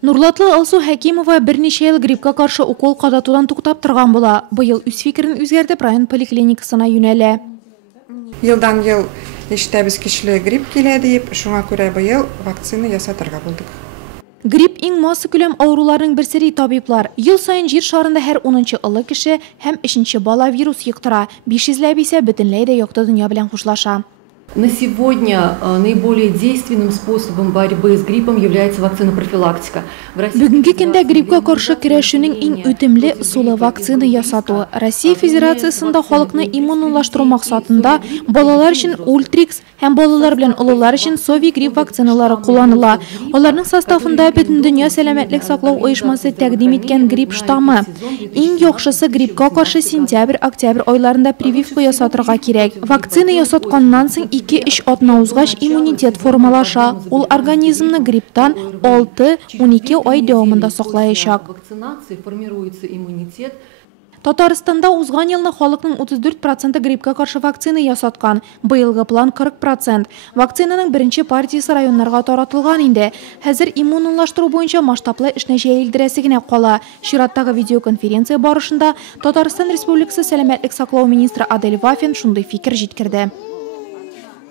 Нурлатлы Алсу Хәкимова берничә ел гриппка каршы укол кадатудан туктап торган була. Быел үз фикерен үзгәртеп район поликлиникасына юнәлә. Елдан ел ишетәбез кичле грипп килә дип, шуңа күрә быел вакцина ясатырга булдык. Грипп иң масса күләм авыруларның берсе ди табиблар. Ел сайын җир шарында һәр 10-нчы ылы кеше һәм 5-нче бала вирус йоктыра. 500ләп исә бөтенләй дә якты дөнья белән хушлаша. На сегодня наиболее действенным способом борьбы с гриппом является вакцинопрофилактика. Бүгенге көндә гриппка каршы көрәшүнең иң үтемле усулы вакцина ясату. Россия Федерациясында халыкны иммунлаштыру максатында балалар өчен Ультрикс һәм балалар белән олылар өчен Сови грипп вакциналары кулланыла. Аларның составында бөтен дөнья сәламәтлек саклау оешмасы тәкъдим иткән грипп штаммы. Иң яхшысы гриппка каршы сентябрь-октябрь айларында прививка ясатырга кирәк. Вакцина ясатканнан соң 2-3 атна узгач иммунитет формалаша. Ул организмны грипптан 6-12 ай дәвамында саклаячак. Татарстанда узган елны халыкның 34% гриппка каршы вакцина ясаткан. Быелгы план 40%. Вакцинаның беренче партиясе районнарга таратылган инде. Хәзер иммунлаштыру буенча масштаблы эшне җәелдерәсе генә кала. Чираттагы видеоконференция барышында Татарстан Республикасы сәламәтлек саклау министры Адель Вафин шундый фикер җиткерде.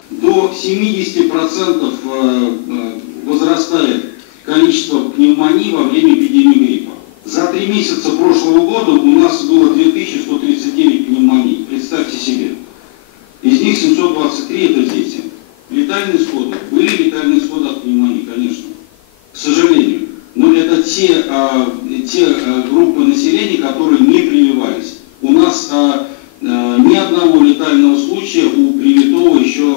До 70% возрастает количество пневмоний во время эпидемии гриппа. За 3 месяца прошлого года у нас было 2139 пневмоний. Представьте себе. Из них 723 это дети. Летальные исходы. Были летальные исходы от пневмонии, конечно. К сожалению. Но это те группы населения, которые не прививались. У нас ни одного летального случая у привитого еще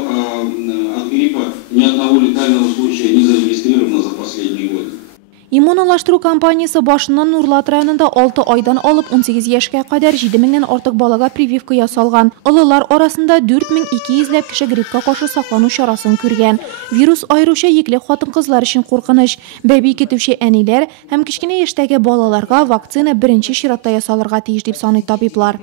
от гриппа ни одного летального случая не зарегистрировано за последние годы. Иммунлаштыру кампаниясы башыннан Нурлат районында 6 айдан алып 18 яшькә кадәр 7000-дән артык балага прививка ясалган. Олылар арасында 4200 кеше гриппка каршы саклану чарасын күргән. Вирус аеруча йөкле хатын-кызлар өчен куркыныч. Бәби көтүче әниләр һәм кичкенә яшьтәге балаларга вакцина беренче чиратта ясалырга тиеш дип саный табиблар.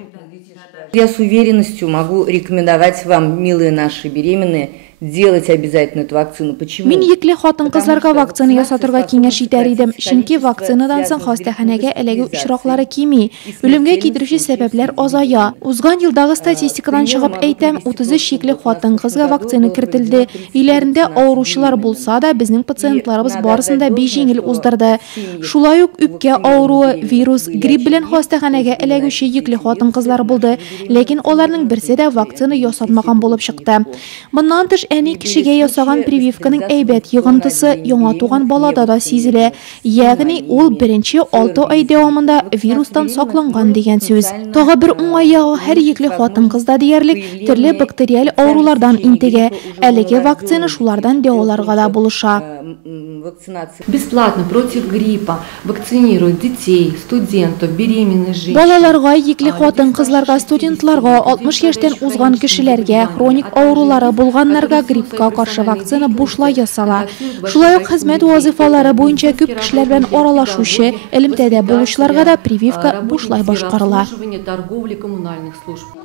Я с уверенностью могу рекомендовать вам, милые наши беременные, делать обязательно эту вакцину. Почему? Мин йөкле хатын-кызларга вакцина ясатырга киңәш итәр идем. Чөнки вакцинадан соң хастаханәгә эләгү очраклары кими. Үлемгә китерүче сәбәпләр азая. Узган елдагы статистикадан чыгып әйтәм, 33 йөкле хатын-кызга вакцина кертелде. Өйләрендә авыручылар булса да, безнең пациентларыбыз барысын да җиңел уздырды. Шулай ук үпкә авыруы, вирус, грипп белән хастаханәгә эләгүче йөкле хатын-кызлар булды. Ләкин аларның берсе дә вакцина ясатмаган булып чыкты. Моннан тыш әни кешегә ясаган прививканың әйбәт йогынтысы яңа туган балада да сизелә. Ягъни ул беренче 6 ай дәвамында вирустан сакланган дигән сүз. Тагы бер уңайы һәр йөкле хатын-кызда диярлек төрле бактериаль авырулардан интегә. Әлеге вакцина шулардан дәваларга да булыша. Бесплатно против гриппа вакцинируют детей, студентов, беременных женщин. Балаларга, йөкле хатын-кызларга, студентларга, 60 яшьтән узган кешеләргә, хроник авырулары булганнарга гриппка каршы вакцина бушлай ясала. Шулай ук хезмәт вазифалары буенча күп кешеләр белән аралашучы, элемтәдә булучыларга да прививка бушлай башкарыла.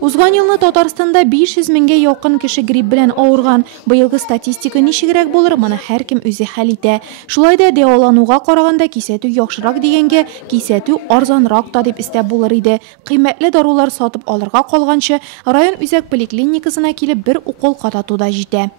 Узган елны Татарстанда 500 меңгә якын кеше грипп белән авырган. Быелгы статистика ничегрәк булыр, моны һәркем үзе хәл итә. Шулай да дәвалануга караганда кисәтү яхшырак дигәнгә, кисәтү арзанрак та дип истә булыр иде. Кыйммәтле дарулар сатып алырга калганчы, район үзәк поликлиникасына килеп бер укол кататуда җитә.